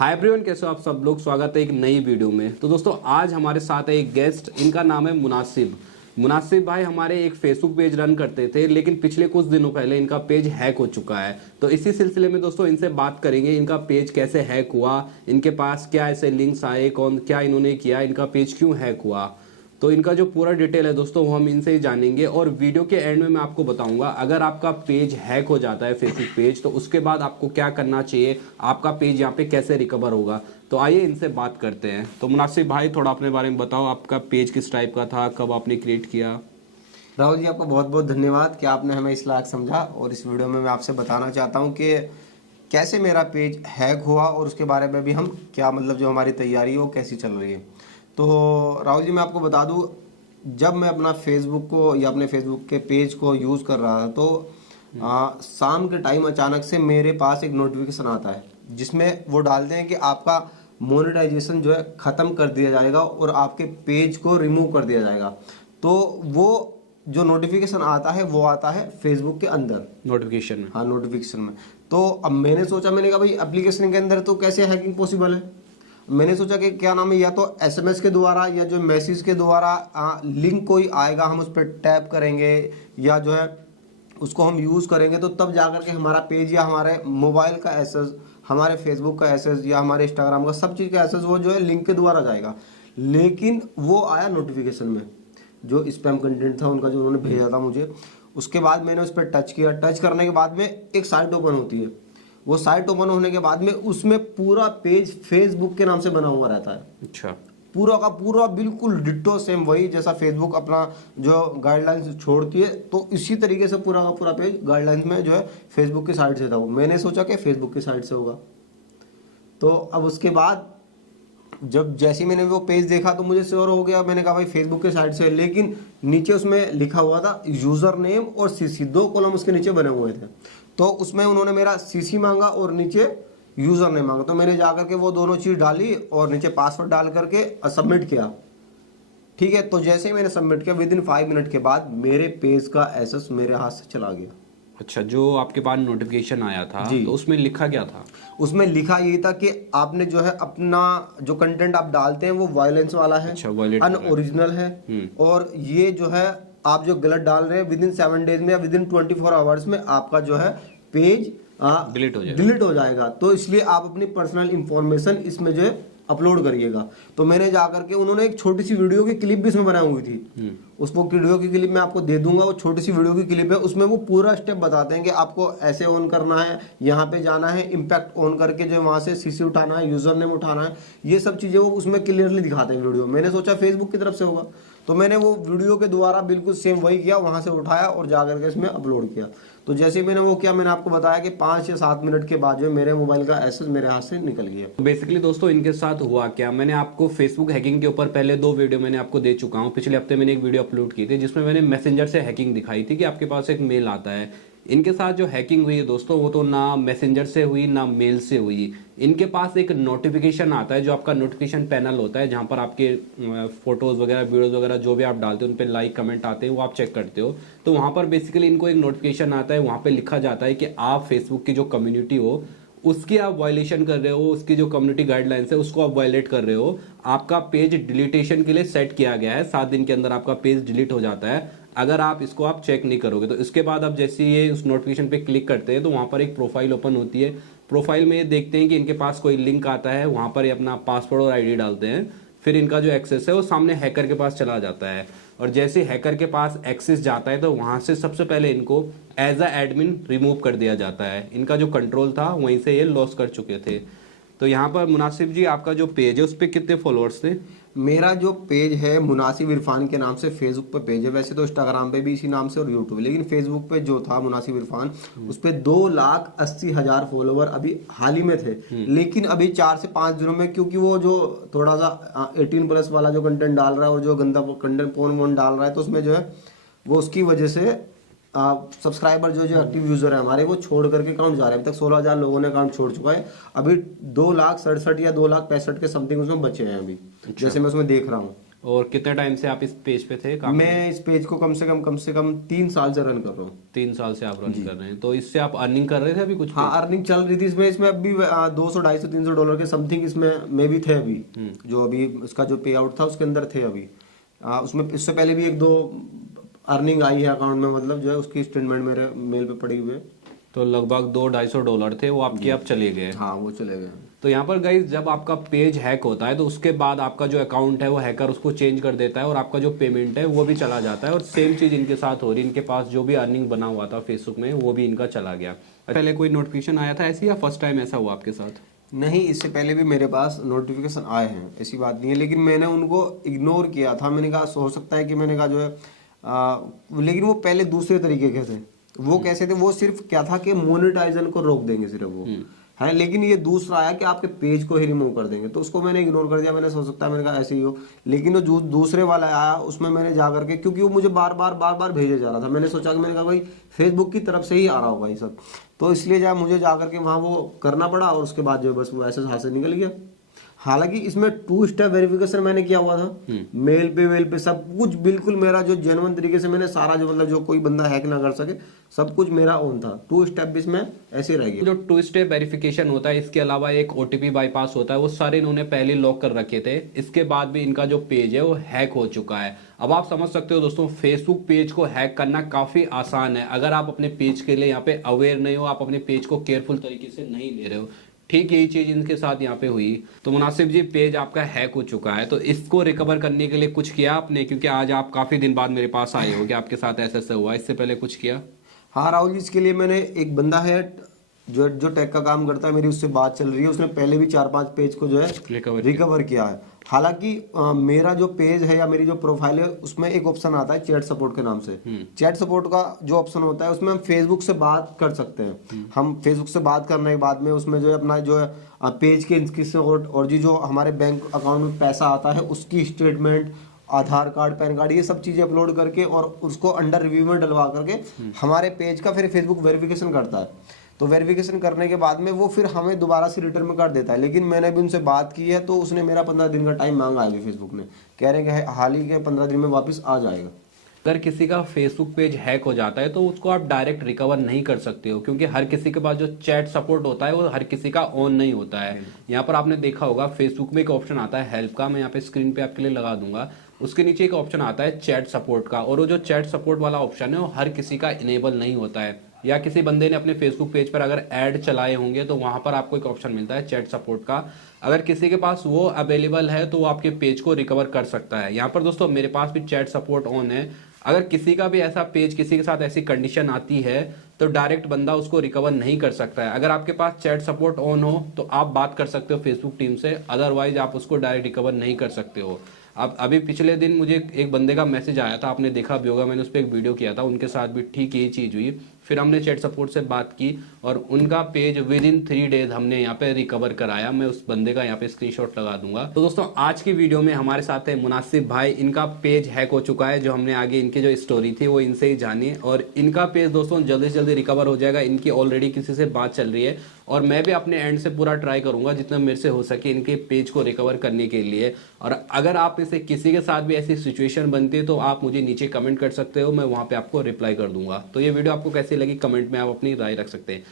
Hi everyone, कैसे हो आप सब लोग। स्वागत है एक नई वीडियो में। तो दोस्तों आज हमारे साथ है एक गेस्ट, इनका नाम है मुनासिब भाई। हमारे एक फेसबुक पेज रन करते थे, लेकिन पिछले कुछ दिनों पहले इनका पेज हैक हो चुका है। तो इसी सिलसिले में दोस्तों इनसे बात करेंगे, इनका पेज कैसे हैक हुआ, इनके पास क्या ऐसे लिंक्स आए, कौन क्या इन्होंने किया, इनका पेज क्यों हैक हुआ। तो इनका जो पूरा डिटेल है दोस्तों वो हम इनसे ही जानेंगे। और वीडियो के एंड में मैं आपको बताऊंगा, अगर आपका पेज हैक हो जाता है फेसबुक पेज, तो उसके बाद आपको क्या करना चाहिए, आपका पेज यहाँ पे कैसे रिकवर होगा। तो आइए इनसे बात करते हैं। तो मुनासिब भाई थोड़ा अपने बारे में बताओ, आपका पेज किस टाइप का था, कब आपने क्रिएट किया। राहुल जी, आपका बहुत बहुत धन्यवाद कि आपने हमें इस लायक समझा। और इस वीडियो में मैं आपसे बताना चाहता हूँ कि कैसे मेरा पेज हैक हुआ और उसके बारे में भी हम क्या जो हमारी तैयारी है वो कैसी चल रही है। तो राहुल जी, मैं आपको बता दूं, जब मैं अपना फेसबुक को या अपने फेसबुक के पेज को यूज़ कर रहा था तो शाम के टाइम अचानक से मेरे पास एक नोटिफिकेशन आता है जिसमें वो डालते हैं कि आपका मोनेटाइजेशन जो है ख़त्म कर दिया जाएगा और आपके पेज को रिमूव कर दिया जाएगा। तो वो जो नोटिफिकेशन आता है वो आता है फेसबुक के अंदर नोटिफिकेशन में। हाँ, नोटिफिकेशन में। तो अब मैंने सोचा, मैंने कहा भाई एप्लीकेशन के अंदर तो कैसे हैकिंग पॉसिबल है। मैंने सोचा कि क्या नाम है, या तो एसएमएस के द्वारा या जो मैसेज के द्वारा लिंक कोई आएगा, हम उस पर टैप करेंगे या जो है उसको हम यूज़ करेंगे तो तब जाकर के हमारा पेज या हमारे मोबाइल का एक्सेस, हमारे फेसबुक का एक्सेस या हमारे इंस्टाग्राम का सब चीज़ का एक्सेस वो जो है लिंक के द्वारा जाएगा। लेकिन वो आया नोटिफिकेशन में, जो स्पैम कंटेंट था उनका जो उन्होंने भेजा था मुझे। उसके बाद मैंने उस पर टच किया। टच करने के बाद में एक साइट ओपन होती है। वो साइट ओपन होने के बाद में उसमें पूरा पेज फेसबुक के नाम से बना हुआ रहता है। अच्छा। पूरा का पूरा बिल्कुल डिट्टो सेम वही जैसा फेसबुक अपना जो गाइडलाइंस छोड़ती है, तो इसी तरीके से पूरा का पूरा पेज गाइडलाइंस में जो है फेसबुक की साइट से था। मैंने सोचा कि फेसबुक की साइट से होगा। तो अब उसके बाद जब जैसे ही मैंने वो पेज देखा तो मुझे श्योर हो गया। मैंने कहा भाई फेसबुक के साइट से, लेकिन नीचे उसमें लिखा हुआ था यूजर नेम और सीसी, दो कॉलम उसके नीचे बने हुए थे। तो उसमें उन्होंने मेरा सीसी मांगा और नीचे यूजर नेम मांगा। तो मैंने जाकर के वो दोनों चीज डाली और नीचे पासवर्ड डाल करके सबमिट किया। ठीक है, तो जैसे ही मैंने सबमिट किया विद इन 5 मिनट के बाद मेरे पेज का एक्सेस मेरे हाथ से चला गया। अच्छा, जो आपके पास नोटिफिकेशन आया था तो उसमें लिखा क्या था? उसमें लिखा ये था कि आपने जो है अपना जो कंटेंट आप डालते हैं वो वायलेंस वाला है, अनओरिजिनल है, और ये जो है आप जो गलत डाल रहे हैं विद इन 7 डेज में या विद इन 24 आवर्स में आपका जो है पेज डिलीट हो जाएगा। तो इसलिए आप अपनी पर्सनल इंफॉर्मेशन इसमें जो है अपलोड करिएगा। तो मैंने जाकर के, उन्होंने एक छोटी सी वीडियो की क्लिप भी इसमें बनाई हुई थी। उसको वीडियो की क्लिप मैं आपको दे दूंगा। वो छोटी सी वीडियो की क्लिप है, उसमें वो पूरा स्टेप बताते हैं कि आपको ऐसे ऑन करना है, यहाँ पे जाना है, इम्पैक्ट ऑन करके जो वहां से सीसी उठाना है, यूजर नेम उठाना है, ये सब चीजें वो उसमें क्लियरली दिखाते हैं वीडियो। मैंने सोचा फेसबुक की तरफ से होगा, तो मैंने वो वीडियो के द्वारा बिल्कुल सेम वही किया, वहां से उठाया और जाकर के इसमें अपलोड किया। तो जैसे ही मैंने वो किया, मैंने आपको बताया कि 5 या 7 मिनट के बाद जो मेरे मोबाइल का एक्सेस मेरे हाथ से निकल गया। तो बेसिकली दोस्तों इनके साथ हुआ क्या, मैंने आपको फेसबुक हैकिंग के ऊपर पहले 2 वीडियो मैंने आपको दे चुका हूं। पिछले हफ्ते मैंने एक वीडियो अपलोड की थी जिसमें मैंने मैसेंजर से हैकिंग दिखाई थी कि आपके पास एक मेल आता है। इनके साथ जो हैकिंग हुई है दोस्तों, वो तो ना मैसेंजर से हुई ना मेल से हुई। इनके पास एक नोटिफिकेशन आता है, जो आपका नोटिफिकेशन पैनल होता है, जहां पर आपके फोटोज वगैरह, वीडियोज वगैरह जो भी आप डालते हो उन पर लाइक कमेंट आते हैं, वो आप चेक करते हो। तो वहां पर बेसिकली इनको एक नोटिफिकेशन आता है, वहां पे लिखा जाता है कि आप फेसबुक की जो कम्युनिटी हो उसकी आप वायलेशन कर रहे हो, उसकी जो कम्युनिटी गाइडलाइंस है उसको आप वायलेट कर रहे हो। आपका पेज डिलीटेशन के लिए सेट किया गया है, 7 दिन के अंदर आपका पेज डिलीट हो जाता है अगर आप इसको आप चेक नहीं करोगे। तो इसके बाद आप जैसे ये उस नोटिफिकेशन पे क्लिक करते हैं तो वहां पर एक प्रोफाइल ओपन होती है। प्रोफाइल में ये देखते हैं कि इनके पास कोई लिंक आता है, वहां पर ये अपना पासवर्ड और आईडी डालते हैं। फिर इनका जो एक्सेस है वो सामने हैकर के पास चला जाता है, और जैसे हैकर के पास एक्सेस जाता है तो वहां से सबसे पहले इनको एज अ एडमिन रिमूव कर दिया जाता है। इनका जो कंट्रोल था वहीं से ये लॉस कर चुके थे। तो यहाँ पर मुनासिब जी, आपका जो पेज है उस पर कितने फॉलोअर्स थे? मेरा जो पेज है मुनासिब इरफान के नाम से फेसबुक पे पेज है। वैसे तो इंस्टाग्राम पे भी इसी नाम से और यूट्यूब, लेकिन फेसबुक पे जो था मुनासिब इरफान, उस पे 2,80,000 फॉलोवर अभी हाल ही में थे। लेकिन अभी 4 से 5 दिनों में, क्योंकि वो जो थोड़ा सा 18+ वाला जो कंटेंट डाल रहा है और जो गंदा कंटेंट पोर्न वोन डाल रहा है, तो उसमें जो है वो उसकी वजह से सब्सक्राइबर जो एक्टिव यूजर है हमारे वो छोड़ करके अकाउंट जा रहे हैं। अभी तक 16,000 लोगों ने अकाउंट छोड़ चुका है। अअभी 2,67,000 या 2,65,000 के समथिंग उसमें बचे हैं अभी। अच्छा। जैसे मैं उसमें देख रहा हूँ। और कितने टाइम से आप इस पेज पे थे काम? मैं इस पेज को कम से कम 3 साल से रन कर रहा हूँ। 3 साल से आप रन कर रहे हैं, तो इससे आप अर्निंग कर रहे थे अभी कुछ? हाँ, अर्निंग चल रही थी इसमें अभी $200, $250, $300 के समथिंग इसमें में भी थे अभी। जो अभी उसका जो पे आउट था उसके अंदर थे अभी। उसमें इससे पहले भी 1-2 अर्निंग आई है अकाउंट में, मतलब जो है उसकी स्टेटमेंट मेरे मेल पे पड़ी हुई है। तो लगभग $200-250 थे वो आपके, अब चले गए। हाँ, वो चले गए। तो यहाँ पर गाइस जब आपका पेज हैक होता है तो उसके बाद आपका जो अकाउंट है वो हैकर उसको चेंज कर देता है और आपका जो पेमेंट है वो भी चला जाता है। और सेम चीज़ इनके साथ हो रही है, इनके पास जो भी अर्निंग बना हुआ था फेसबुक में वो भी इनका चला गया। पहले कोई नोटिफिकेशन आया था ऐसी, या फर्स्ट टाइम ऐसा हुआ आपके साथ? नहीं, इससे पहले भी मेरे पास नोटिफिकेशन आए हैं, ऐसी बात नहीं है, लेकिन मैंने उनको इग्नोर किया था। मैंने कहा हो सकता है कि मैंने कहा जो है लेकिन वो पहले दूसरे तरीके के थे। वो कैसे थे, वो सिर्फ क्या था कि मोनेटाइजेशन को रोक देंगे सिर्फ वो है, लेकिन ये दूसरा आया कि आपके पेज को ही रिमूव कर देंगे, तो उसको मैंने इग्नोर कर दिया। मैंने सोच सकता है, मैंने कहा ऐसे ही हो। लेकिन वो दूसरे वाला आया, उसमें मैंने जा करके, क्योंकि वो मुझे बार बार भेजे जा रहा था, मैंने सोचा कि मैंने कहा भाई फेसबुक की तरफ से ही आ रहा होगा ये सब, तो इसलिए मुझे जा करके वहाँ वो करना पड़ा, और उसके बाद जो बस वो ऐसे हाथ से निकल गया। हालांकि इसमें 2 स्टेप वेरिफिकेशन मैंने किया हुआ था, मेल पे सब कुछ बिल्कुल मेरा जो जेन्युइन तरीके से मैंने सारा जो मतलब जो कोई बंदा हैक ना कर सके सब कुछ मेरा ऑन था। 2 स्टेप भी इसमें ऐसे रह गया। जो 2 स्टेप वेरिफिकेशन होता है, इसके अलावा एक OTP बाईपास होता है, वो सारे इन्होंने पहले लॉक कर रखे थे। इसके बाद भी इनका जो पेज है वो हैक हो चुका है। अब आप समझ सकते हो दोस्तों, फेसबुक पेज को हैक करना काफी आसान है। अगर आप अपने पेज के लिए यहाँ पे अवेयर नहीं हो, आप अपने पेज को केयरफुल तरीके से नहीं ले रहे हो, ठीक यही चीज इनके साथ यहाँ पे हुई। तो मुनासिब जी, पेज आपका हैक हो चुका है, तो इसको रिकवर करने के लिए कुछ किया आपने? क्योंकि आज आप काफी दिन बाद मेरे पास आए हो कि आपके साथ ऐसा हुआ, इससे पहले कुछ किया? हाँ राहुल जी, इसके लिए मैंने एक बंदा है जो टेक का काम करता है, मेरी उससे बात चल रही है। उसने पहले भी 4-5 पेज को जो है रिकवर किया है। हालांकि मेरा जो पेज है या मेरी जो प्रोफाइल है उसमें एक ऑप्शन आता है चैट सपोर्ट के नाम से। चैट सपोर्ट का जो ऑप्शन होता है उसमें हम फेसबुक से बात कर सकते हैं। हम फेसबुक से बात करने के बाद में उसमें जो है अपना जो है पेज के स्क्रीनशॉट और जो हमारे बैंक अकाउंट में पैसा आता है उसकी स्टेटमेंट, आधार कार्ड, पैन कार्ड, ये सब चीजें अपलोड करके और उसको अंडर रिव्यू में डलवा करके हमारे पेज का फिर फेसबुक वेरिफिकेशन करता है। तो वेरिफिकेशन करने के बाद में वो फिर हमें दोबारा से रिटर्न में कर देता है। लेकिन मैंने भी उनसे बात की है, तो उसने मेरा 15 दिन का टाइम मांगा है फेसबुक ने, कह रहे हैं कि हाल ही के 15 दिन में वापस आ जाएगा। अगर किसी का फेसबुक पेज हैक हो जाता है तो उसको आप डायरेक्ट रिकवर नहीं कर सकते हो, क्योंकि हर किसी के पास जो चैट सपोर्ट होता है वो हर किसी का ऑन नहीं होता है। यहाँ पर आपने देखा होगा फेसबुक में एक ऑप्शन आता है हेल्प का, मैं यहाँ पे स्क्रीन पे आपके लिए लगा दूंगा। उसके नीचे एक ऑप्शन आता है चैट सपोर्ट का, और वो जो चैट सपोर्ट वाला ऑप्शन है वो हर किसी का इनेबल नहीं होता है। या किसी बंदे ने अपने फेसबुक पेज पर अगर ऐड चलाए होंगे तो वहां पर आपको एक ऑप्शन मिलता है चैट सपोर्ट का। अगर किसी के पास वो अवेलेबल है तो वो आपके पेज को रिकवर कर सकता है। यहाँ पर दोस्तों मेरे पास भी चैट सपोर्ट ऑन है। अगर किसी का भी ऐसा पेज, किसी के साथ ऐसी कंडीशन आती है तो डायरेक्ट बंदा उसको रिकवर नहीं कर सकता है। अगर आपके पास चैट सपोर्ट ऑन हो तो आप बात कर सकते हो फेसबुक टीम से, अदरवाइज आप उसको डायरेक्ट रिकवर नहीं कर सकते हो। अब अभी पिछले दिन मुझे एक बंदे का मैसेज आया था, आपने देखा भी होगा, मैंने उस पर एक वीडियो किया था, उनके साथ भी ठीक यही चीज़ हुई। फिर हमने चैट सपोर्ट से बात की और उनका पेज विद इन 3 डेज हमने यहाँ पे रिकवर कराया। मैं उस बंदे का यहाँ पे स्क्रीनशॉट लगा दूंगा। तो दोस्तों आज की वीडियो में हमारे साथ है मुनासिब भाई, इनका पेज हैक हो चुका है। जो हमने आगे इनकी जो स्टोरी थी वो इनसे ही जानी, और इनका पेज दोस्तों जल्दी से जल्दी रिकवर हो जाएगा। इनकी ऑलरेडी किसी से बात चल रही है और मैं भी अपने एंड से पूरा ट्राई करूंगा जितना मेरे से हो सके इनके पेज को रिकवर करने के लिए। और अगर आप इसे किसी के साथ भी ऐसी सिचुएशन बनती है तो आप मुझे नीचे कमेंट कर सकते हो, मैं वहां पे आपको रिप्लाई कर दूंगा। तो ये वीडियो आपको कैसी लगी कमेंट में आप अपनी राय रख सकते हैं।